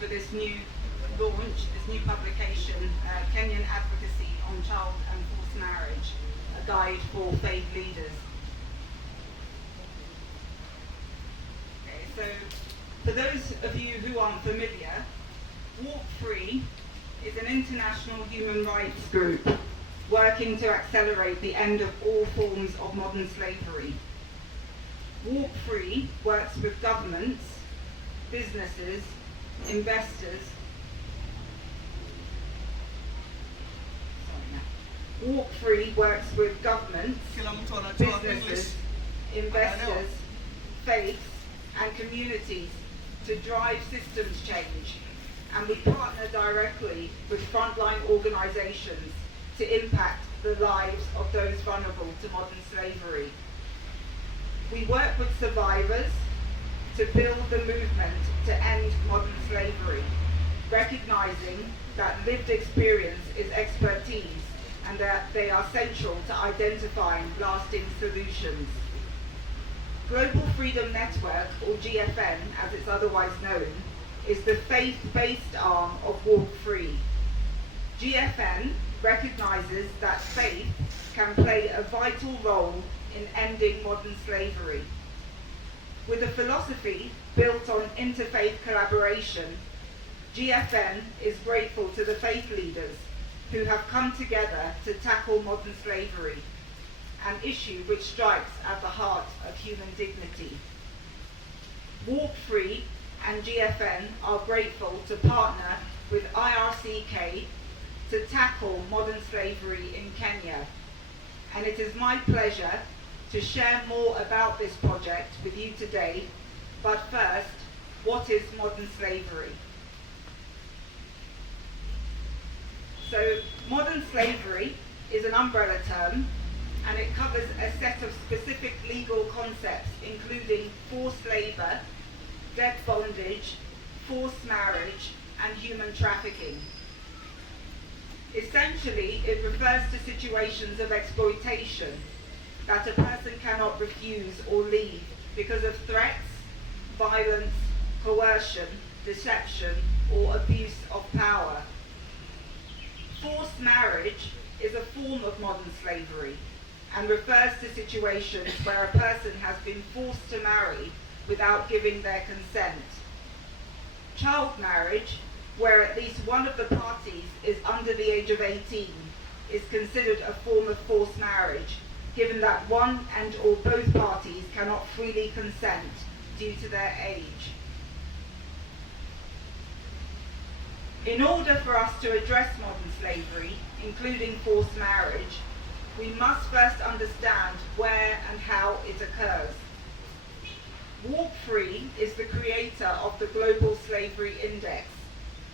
for this new launch, this new publication, Kenyan Advocacy on Child and Forced Marriage, a guide for faith leaders. Okay, so for those of you who aren't familiar, Walk Free is an international human rights group working to accelerate the end of all forms of modern slavery. Walk Free works with governments, businesses, investors. Walk Free works with governments, businesses, investors, faiths, and communities to drive systems change. And we partner directly with frontline organizations to impact the lives of those vulnerable to modern slavery. We work with survivors to build the movement to end modern slavery, recognizing that lived experience is expertise and that they are central to identifying lasting solutions. Global Freedom Network, or GFN as it's otherwise known, is the faith-based arm of Walk Free. GFN recognizes that faith can play a vital role in ending modern slavery. With a philosophy built on interfaith collaboration, GFN is grateful to the faith leaders who have come together to tackle modern slavery, an issue which strikes at the heart of human dignity. Walk Free and GFN are grateful to partner with IRCK to tackle modern slavery in Kenya. And it is my pleasure to share more about this project with you today. But first, what is modern slavery? So, modern slavery is an umbrella term, and it covers a set of specific legal concepts, including forced labor, debt bondage, forced marriage, and human trafficking. Essentially, it refers to situations of exploitation that a person cannot refuse or leave because of threats, violence, coercion, deception, or abuse of power. Forced marriage is a form of modern slavery and refers to situations where a person has been forced to marry without giving their consent. Child marriage, where at least one of the parties is under the age of 18, is considered a form of forced marriage, given that one and or both parties cannot freely consent due to their age. In order for us to address modern slavery, including forced marriage, we must first understand where and how it occurs. Walk Free is the creator of the Global Slavery Index,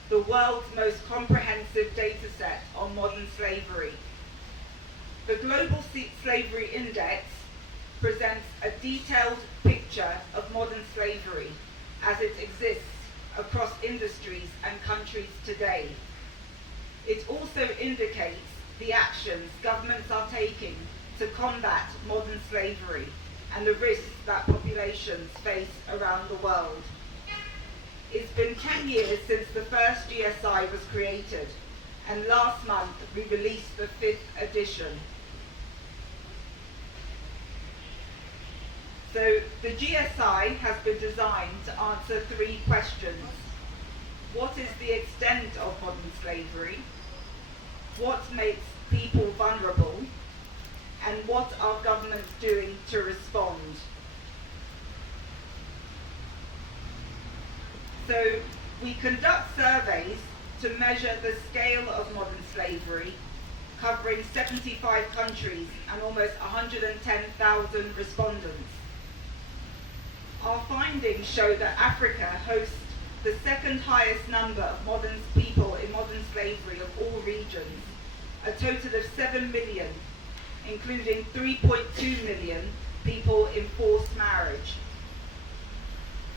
the world's most comprehensive data set on modern slavery. The Global Slavery Index presents a detailed picture of modern slavery as it exists across industries and countries today. It also indicates the actions governments are taking to combat modern slavery and the risks that populations face around the world. It's been 10 years since the first GSI was created, and last month we released the 5th edition. So the GSI has been designed to answer 3 questions. What is the extent of modern slavery? What makes people vulnerable? And what are governments doing to respond? So we conduct surveys to measure the scale of modern slavery, covering 75 countries and almost 110,000 respondents. Our findings show that Africa hosts the second highest number of modern people in modern slavery of all regions, a total of 7 million, including 3.2 million people in forced marriage.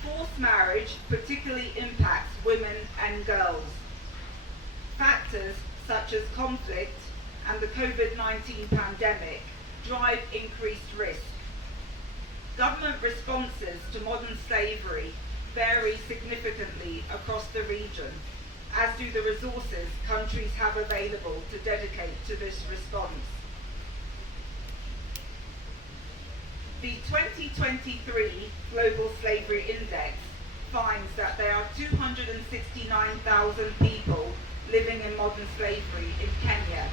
Forced marriage particularly impacts women and girls. Factors such as conflict and the COVID-19 pandemic drive increased risk. Government responses to modern slavery vary significantly across the region, as do the resources countries have available to dedicate to this response. The 2023 Global Slavery Index finds that there are 269,000 people living in modern slavery in Kenya.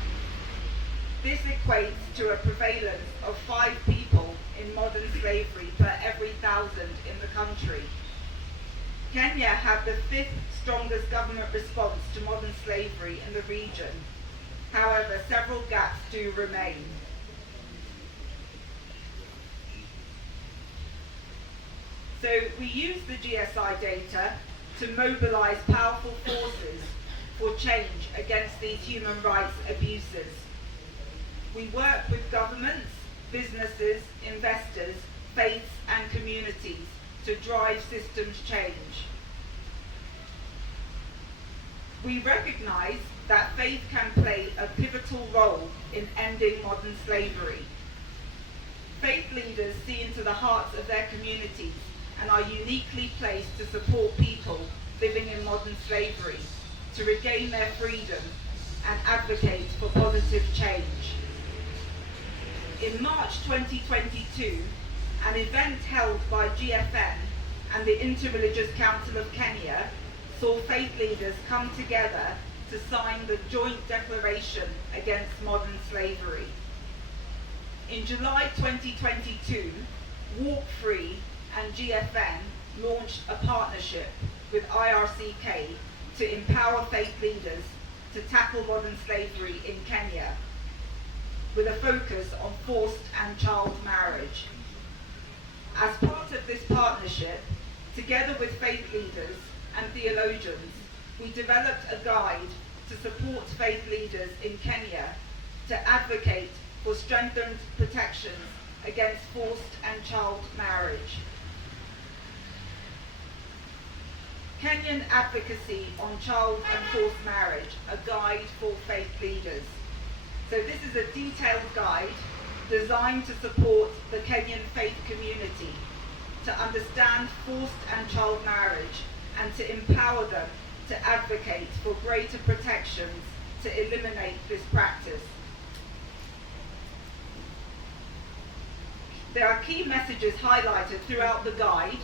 This equates to a prevalence of 5 people in modern slavery per every 1,000 in the country. Kenya had the 5th strongest government response to modern slavery in the region. However, several gaps do remain. So we use the GSI data to mobilize powerful forces for change against these human rights abuses. We work with governments, businesses, investors, faiths and communities to drive systems change. We recognize that faith can play a pivotal role in ending modern slavery. Faith leaders see into the hearts of their communities and are uniquely placed to support people living in modern slavery to regain their freedom and advocate for positive change. In March 2022, an event held by GFN and the Interreligious Council of Kenya saw faith leaders come together to sign the joint declaration against modern slavery. In July 2022, Walk Free and GFN launched a partnership with IRCK to empower faith leaders to tackle modern slavery in Kenya, with a focus on forced and child marriage. As part of this partnership, together with faith leaders and theologians, we developed a guide to support faith leaders in Kenya to advocate for strengthened protections against forced and child marriage. Kenyan Advocacy on Child and Forced Marriage, a guide for faith leaders. So this is a detailed guide designed to support the Kenyan faith community to understand forced and child marriage and to empower them to advocate for greater protections to eliminate this practice. There are key messages highlighted throughout the guide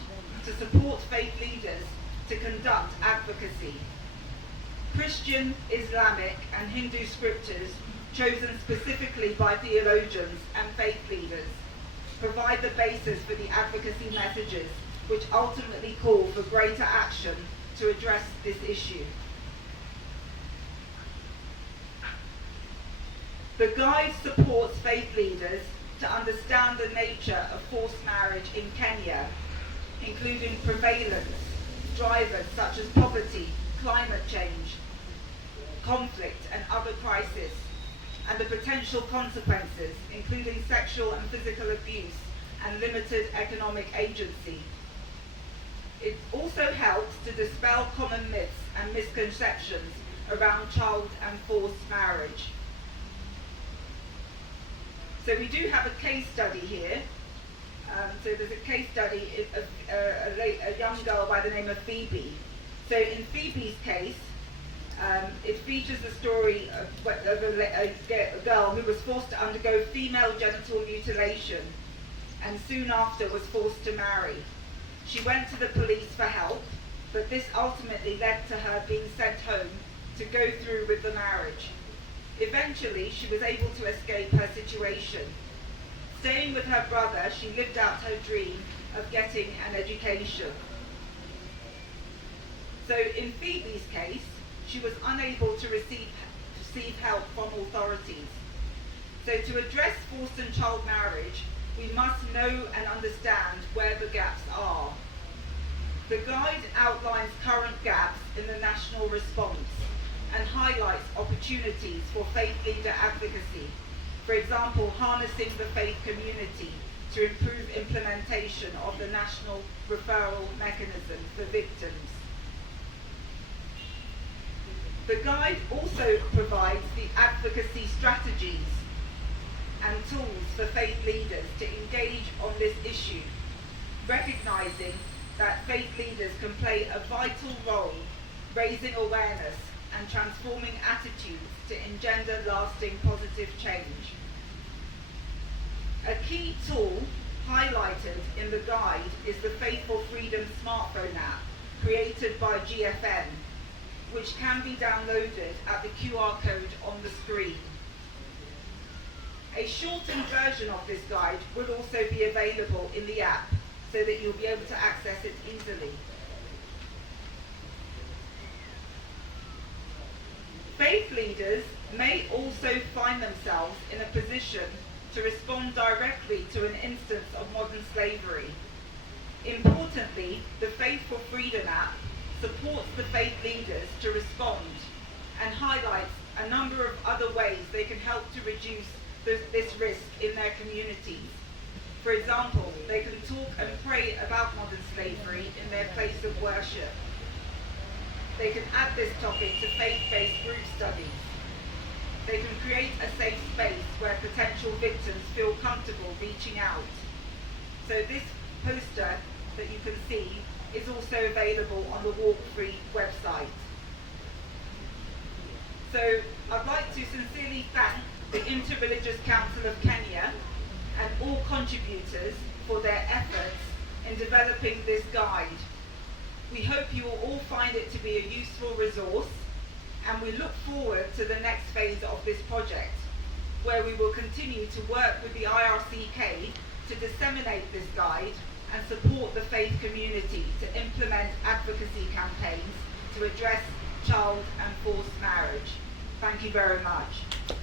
to support faith leaders to conduct advocacy. Christian, Islamic and Hindu scriptures chosen specifically by theologians and faith leaders provide the basis for the advocacy messages which ultimately call for greater action to address this issue. The guide supports faith leaders to understand the nature of forced marriage in Kenya, including prevalence, drivers such as poverty, climate change, conflict and other crises, and the potential consequences, including sexual and physical abuse and limited economic agency. It also helps to dispel common myths and misconceptions around child and forced marriage. So we do have a case study here. So there's a case study of a young girl by the name of Phoebe. So in Phoebe's case, it features the story of a girl who was forced to undergo female genital mutilation and soon after was forced to marry. She went to the police for help, but this ultimately led to her being sent home to go through with the marriage. Eventually, she was able to escape her situation. Staying with her brother, she lived out her dream of getting an education. So in Phoebe's case, she was unable to receive help from authorities. So to address forced and child marriage, we must know and understand where the gaps are. The guide outlines current gaps in the national response and highlights opportunities for faith leader advocacy. For example, harnessing the faith community to improve implementation of the national referral mechanism for victims. The guide also provides the advocacy strategies and tools for faith leaders to engage on this issue, recognizing that faith leaders can play a vital role raising awareness and transforming attitudes to engender lasting positive change. A key tool highlighted in the guide is the Faith for Freedom smartphone app created by GFN, which can be downloaded at the QR code on the screen. A shortened version of this guide will also be available in the app so that you'll be able to access it easily. Faith leaders may also find themselves in a position to respond directly to an instance of modern slavery. Importantly, the Faith for Freedom app supports the faith leaders to respond and highlights a number of other ways they can help to reduce this risk in their communities. For example, they can talk and pray about modern slavery in their place of worship. They can add this topic to faith-based group studies. They can create a safe space where potential victims feel comfortable reaching out. So this poster that you can see is also available on the Walk Free website. So I'd like to sincerely thank the Interreligious Council of Kenya and all contributors for their efforts in developing this guide. We hope you will all find it to be a useful resource, and we look forward to the next phase of this project, where we will continue to work with the IRCK to disseminate this guide and support the faith community to implement advocacy campaigns to address child and forced marriage. Thank you very much.